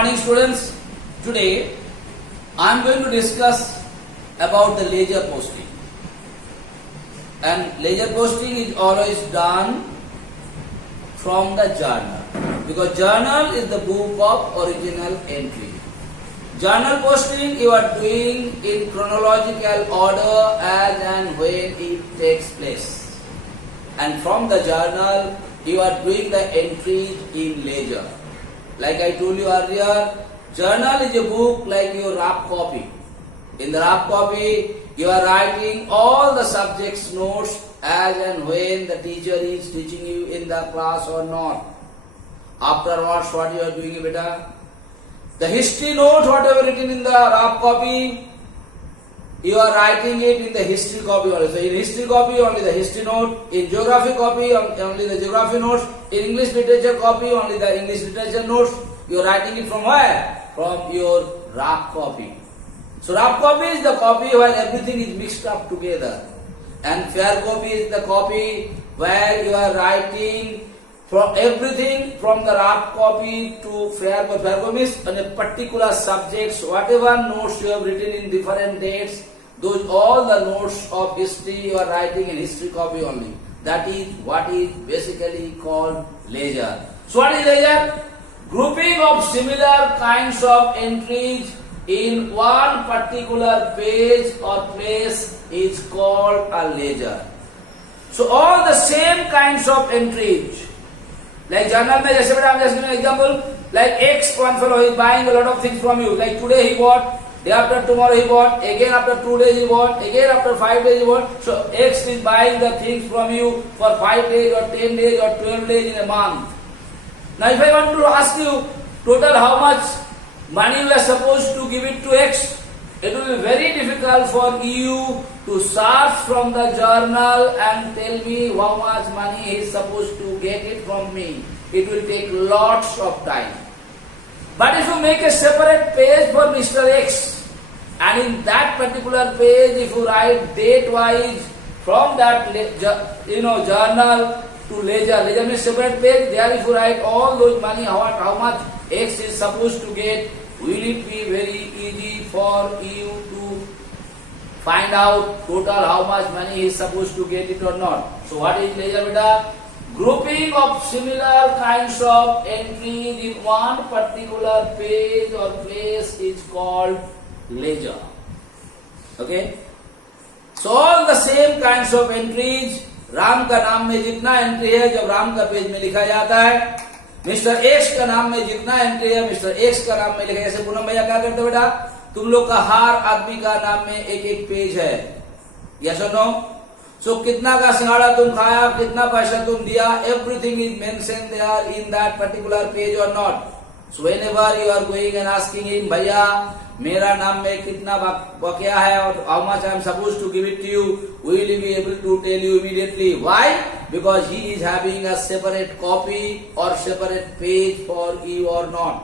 Morning students, today I am going to discuss about the ledger posting. And ledger posting is always done from the journal, because journal is the book of original entry. Journal posting you are doing in chronological order as and when it takes place, and from the journal you are doing the entries in ledger. Like I told you earlier, journal is a book like your rough copy. In the rough copy, you are writing all the subjects notes as and when the teacher is teaching you in the class or not. Afterwards, what you are doing, beta? The history note, whatever written in the rough copy, you are writing it in the history copy only. So in history copy, only the history note. In geography copy, only the geography notes. In English literature copy, only the English literature notes. You are writing it from where? From your rough copy. So rough copy is the copy where everything is mixed up together. And fair copy is the copy where you are writing from everything from the rough copy to fair copy. Fair copy is on a particular subjects, whatever notes you have written in different dates, those all the notes of history you are writing in history copy only. That is what is basically called ledger. So what is ledger? Grouping of similar kinds of entries in one particular page or place is called a ledger. So all the same kinds of entries, like journal mein jaise beta I am just giving an example, like X one fellow is buying a lot of things from you, like today he bought, day after tomorrow he bought, again after 2 days he bought, again after 5 days he bought. So X is buying the things from you for 5 days or 10 days or 12 days in a month. Now if I want to ask you total how much money you are supposed to give it to X, it will be very difficult for you to search from the journal and tell me how much money he is supposed to get it from me. It will take lots of time. But if you make a separate page for Mr. X, and in that particular page if you write date wise from that journal to ledger means separate page, there if you write all those money, how much X is supposed to get, will it be very easy for you to find out total how much money he is supposed to get it or not. So what is ledger beta? Grouping of similar kinds of entries in one particular page or place is called ledger. Okay? So all the same kinds of entries, Ram का नाम में जितना entry है जब राम का page में लिखा जाता है, मिस्टर एक्स का नाम में जितना एंट्री है मिस्टर एक्स का नाम में लिखा। जैसे पूनम भैया क्या करते बेटा, तुम लोग का हर आदमी का नाम में एक एक पेज है, यस और नो? सो कितना का सिंघाड़ा तुम खाया, कितना पैसा तुम दिया, everything is mention there in that particular page और not. So whenever you are going and asking him, भैया मेरा नाम में कितना बकिया है और how much I am suppose to give it to you, will you be able to tell you immediately. Why? Because he is having a separate copy और separate page for you और not.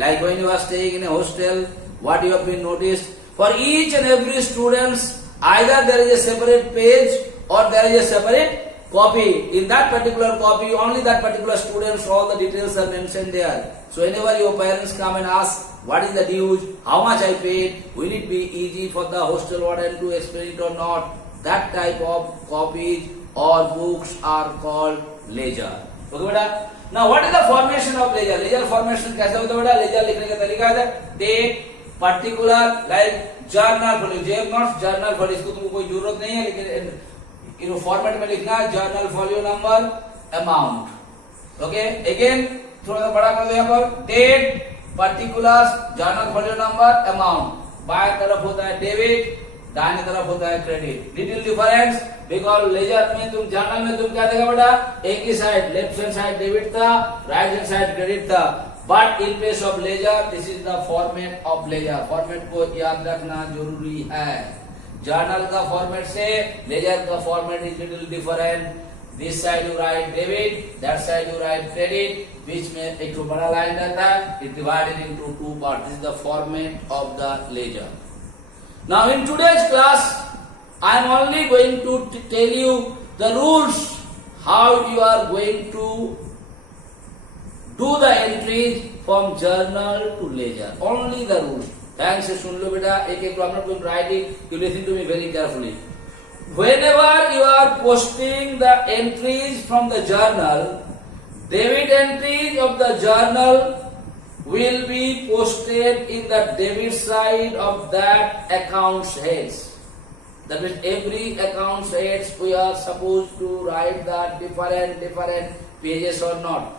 Like when you are staying in a hostel, what you have been noticed, for each and every students, either there is a separate page or there is a separate copy. In that particular copy, only that particular students, all the details are mentioned there. So whenever your parents come and ask, what is the dues, how much I paid, will it be easy for the hostel warden to explain it or not? That type of copies or books are called ledger. Okay, beta? Now what is the formation of ledger? Ledger formation कैसे होता है बेटा? ledger लिखने का तरीका है date, particular, like journal folio, जेब notes journal folio, इसको तुमको कोई जरूरत नहीं है, लेकिन फॉर्मेट में लिखना है journal folio number, amount. Okay, again थोड़ा सा बड़ा कर दो यहाँ पर, date, particulars, journal folio number, amount. बाएं तरफ होता है डेबिट, दाहिने तरफ होता है credit. Little difference, because ledger में तुम जर्नल में तुम क्या देखा बेटा, एक ही side left hand side debit था, राइट हैंड साइड क्रेडिट था. But in place of ledger this is the format of ledger. Format को याद रखना जरूरी है. जर्नल का फॉर्मेट से लेजर का format is little different. This side you write debit, that side you write credit, बीच में एक तो बड़ा लाइन रहता है, it divided into two part. This is the format of the ledger. Now in today's class, I am only going to tell you the rules how you are going to do the entries from journal to ledger. Only the rule. ध्यान से सुन लो बेटा, एक एक I'm not going to write it. You listen to me very carefully. Whenever you are posting the entries from the journal, debit entries of the journal will be posted in the debit side of that account's heads. That means every account's heads we are supposed to write the different pages or not.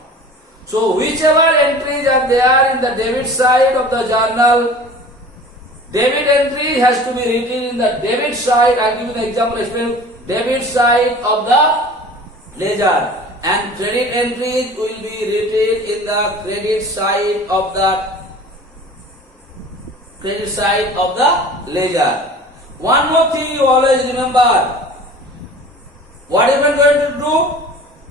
So whichever entries are there in the debit side of the journal, debit entry has to be written in the debit side. I'll give you the example explain. Debit side of the ledger, and credit entries will be written in the credit side of the ledger. One more thing you always remember. What am I going to do?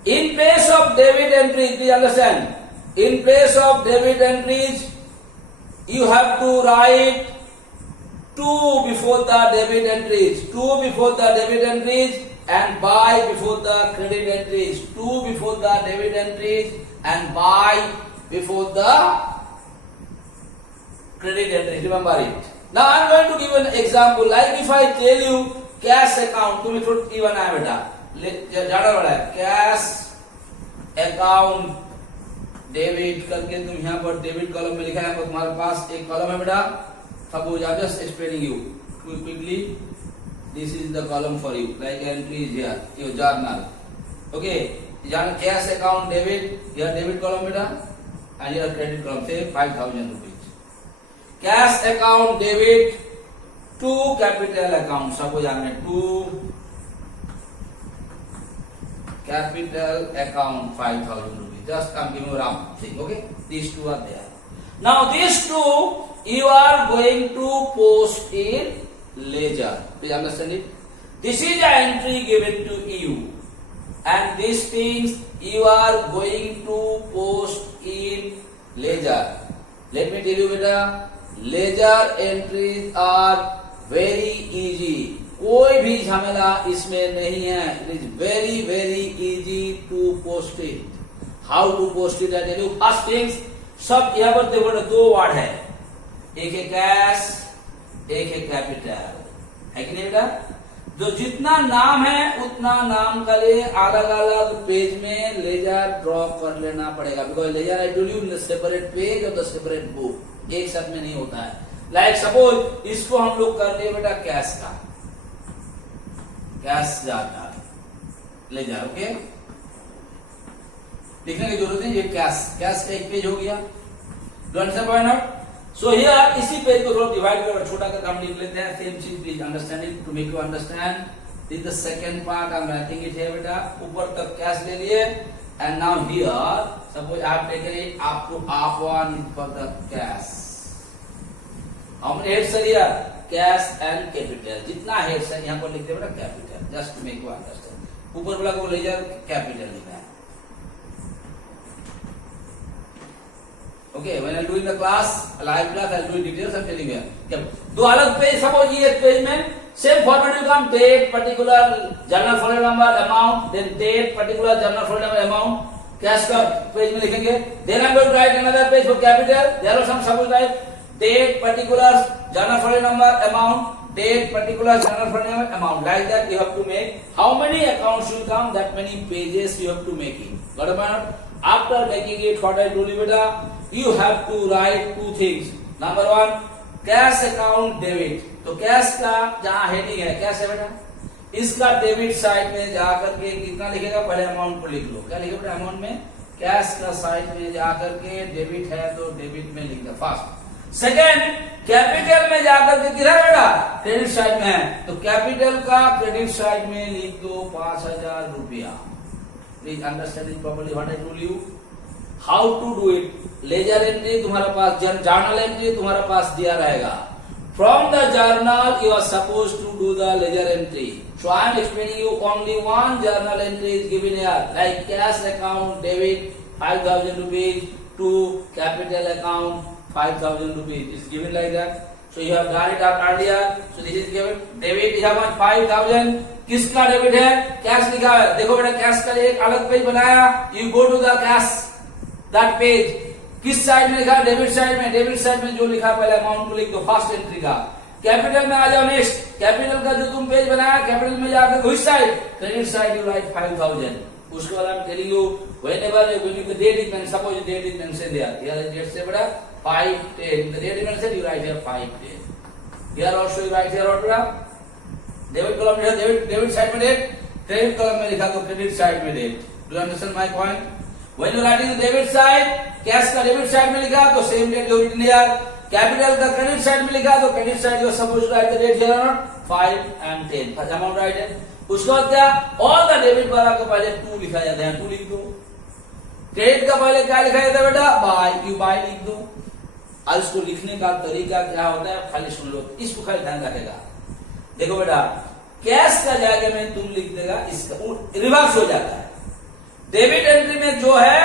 In place of debit entries, please understand. In place of debit entries, you have to write 2 before the debit entries. 2 before the debit entries and buy before the credit entries. 2 before the debit entries and buy before the credit entries. Remember it. Now I am going to give an example. Like if I tell you cash account, तुम्हें थोड़ा even आया बेटा, ज़्यादा बड़ा है. Cash account debit करके तुम यहाँ पर debit column में लिखा है, तो तुम्हारे पास एक column है बेटा. Suppose I am just explaining you quickly. This is the column for you. Like entry is here, your journal. Okay, cash account debit, here debit column बेटा, and here credit column. Say 5,000 rupees. Cash account debit to capital account. Suppose I am to capital account 5,000 rupees. Just I'm giving you round thing. Okay, these two are there. Now these two you are going to post in ledger. Please understand it. This is the entry given to you, and these things you are going to post in ledger. Let me tell you बेटा, ledger entries are very easy. कोई भी झमेला इसमें नहीं है. It is very easy to post it. How to post it? I tell you. First things, सब यहाँ पर देखो ना, 2 वर्ड है. एक है कैश, एक है कैपिटल, है कि नहीं बेटा? जो जितना नाम है उतना नाम का लिए अलग अलग पेज में लेजर ड्रॉ कर लेना पड़ेगा. Because ledger I told you separate page और द सेपरेट बुक, एक साथ में नहीं होता है. लाइक सपोज इसको हम लोग कर लिए बेटा कैश का, कैश जाता लेजर. ओके, लिखने की जरूरत है. ये कैश का एक पेज हो गया. Do understand why not? So here इसी पेज को थोड़ा डिवाइड कर छोटा कर हम लिख लेते हैं. सेम चीज please understand it to make you understand. This the second part I am writing it है बेटा. ऊपर तक कैश ले लिए, and now here suppose I have taken it up to आप one for the cash. How many heads are here? Cash and capital. जितना heads है यहां पर लिखते हैं बेटा capital, just to make you understand. ऊपर वाला को लेजर कैपिटल लिखना है. Okay, when I do in the class, live class, I'll do in details. I'm telling you. दो अलग पेज, suppose ये एक पेज में same format will come. Date, particular journal folder number, amount, then date, particular journal folder number, amount. Cash का page में लिखेंगे. Then I'm going to write another page for capital. There are some suppose like date, particular journal folder number, amount. Date, particular journal folder number, amount. Like that you have to make. How many accounts will come? That many pages you have to make it. Got it or not? After making it, what I told you बेटा, you have to write 2 things. Number 1, cash account debit. तो cash का जहाँ heading है cash है बेटा, इसका debit side में जाकर के कितना लिखेगा? पहले अमाउंट को लिख लो. क्या लिखेगा बेटा अमाउंट में? कैश का साइड में जाकर के डेबिट है तो डेबिट में लिख दो फर्स्ट. सेकेंड, कैपिटल में जाकर के किधर बेटा? क्रेडिट साइड में है तो कैपिटल का क्रेडिट साइड में लिख दो 5,000 रुपया. Please understand it properly what I told you. How to do it? Ledger entry तुम्हारे पास, जर्नल एंट्री तुम्हारे पास दिया रहेगा. From the journal you are suppose to do the ledger entry. So I am explaining you only one journal entry is given here. Like cash account debit 5,000 rupees to capital account 5,000 rupees is given like that. So you have done it up earlier. So this is given. Debit is how much? 5,000. किसका debit है? Cash लिखा है. देखो बेटा cash का एक अलग page बनाया. You go to the cash that page. किस साइड में लिखा है? डेबिट साइड में। डेबिट साइड में जो लिखा पहले अमाउंट को लिख दो, फर्स्ट एंट्री का। कैपिटल में आ जाओ नेक्स्ट। कैपिटल का जो तुम पेज बनाया, कैपिटल में जाकर which side? Credit side you right 5000. उसके बाद I'm telling you whenever the date is mentioned, suppose the date is mentioned there. Here is date से बड़ा 5/10. The date is mentioned, you write here 5/10. Here also you write here what बड़ा? Debit column में debit side में date, credit column में लिखा तो credit side में date. Do you understand my point? When you writing the debit side, cash का debit side में लिखा तो same date you written here. Capital का क्रेडिट साइड में लिखा तो credit side you supposed to write the date here or not? 5 and 10. First amount right है. उसके बाद क्या? ऑल द डेबिट वाला को पहले 2 लिखा जाता है, 2 लिख दो. क्रेडिट का पहले क्या लिखा जाता है बेटा? बाय, यू बाय लिख दो. आज इसको लिखने का तरीका क्या होता है खाली सुन लो, इसको खाली ध्यान रखेगा. देखो बेटा, कैश का जगह में तुम लिख देगा, इसका रिवर्स हो जाता है. डेबिट एंट्री में जो है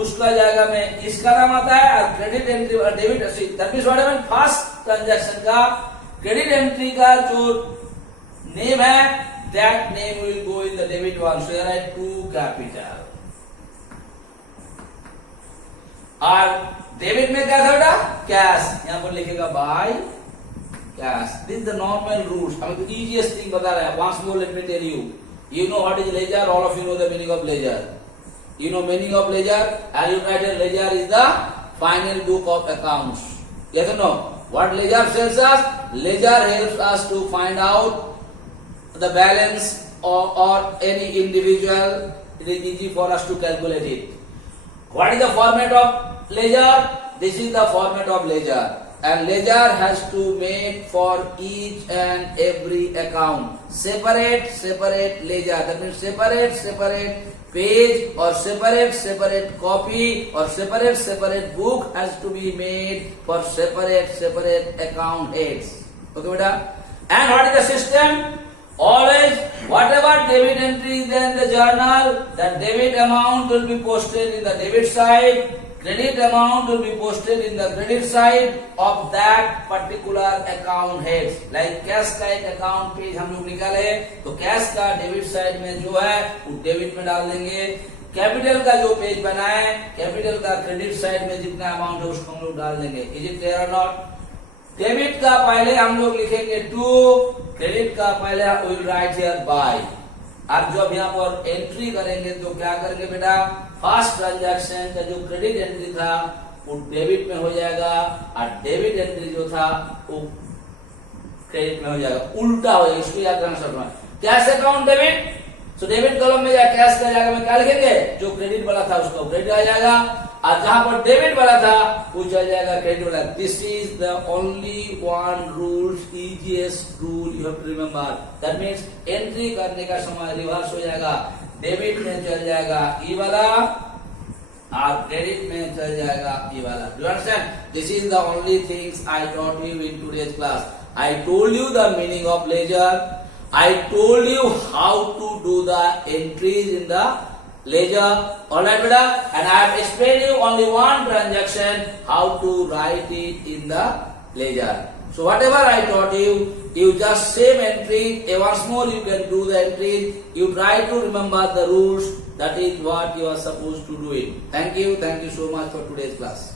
उसका जगह में इसका नाम आता है, और क्रेडिट एंट्री और debit that means what happened, first transaction का क्रेडिट एंट्री का जो नेम है, that name will go in the debit one. So here I write 2 capital. और डेबिट में क्या था बेटा? कैश. यहां पर लिखेगा by cash. This is the normal rules. हमें तो इजीएस्ट थिंग बता रहा है. Once more let me tell you. You know what is ledger? All of you know the meaning of ledger. You know meaning of ledger? And you write that ledger is the final book of accounts. Yes or no? What ledger tells us? Ledger helps us to find out the balance or any individual. It is easy for us to calculate it. What is the format of ledger? This is the format of ledger, and ledger has to make for each and every account separate ledger. That means separate page or separate copy or separate book has to be made for separate account heads. Okay beta? And what is the system? Always, whatever debit entry is there in the journal, that debit amount will be posted in the debit side, credit amount will be posted in the credit side of that particular account heads. Like cash का एक account page हम लोग निकाले तो cash का debit side में जो है वो डेबिट में डाल देंगे. कैपिटल का जो पेज बना है, कैपिटल का क्रेडिट साइड में जितना अमाउंट है उसको हम लोग डाल देंगे. इज इट क्लियर और नॉट? डेबिट का पहले हम लोग लिखेंगे 2, क्रेडिट का पहले विल राइट हियर बाय. अब जब यहाँ पर एंट्री करेंगे तो क्या करेंगे बेटा? फर्स्ट ट्रांजैक्शन का जो क्रेडिट एंट्री था वो डेबिट में हो जाएगा, और डेबिट एंट्री जो था वो क्रेडिट में हो जाएगा. उल्टा हो जाएगा, इसको याद रखना सब. कैश अकाउंट डेबिट, तो डेबिट कॉलम में या कैश का जगह में क्या लिखेंगे? जो क्रेडिट वाला था उसका क्रेडिट आ जाएगा, और जहां पर डेबिट वाला था वो चल जाएगा क्रेडिट वाला. This is the only one rule, easiest rule you have to remember. That means entry करने का समय रिवर्स हो जाएगा. डेबिट में चल जाएगा ई वाला और क्रेडिट में चल जाएगा ई वाला. Do you understand? This is the only things I taught you in today's class. I told you the meaning of ledger. I told you how to do the entries in the ledger. Alright beta, and I have explained you only one transaction how to write it in the ledger. So whatever I taught you, you just same entry. Once more you can do the entries. You try to remember the rules. That is what you are supposed to do it. Thank you so much for today's class.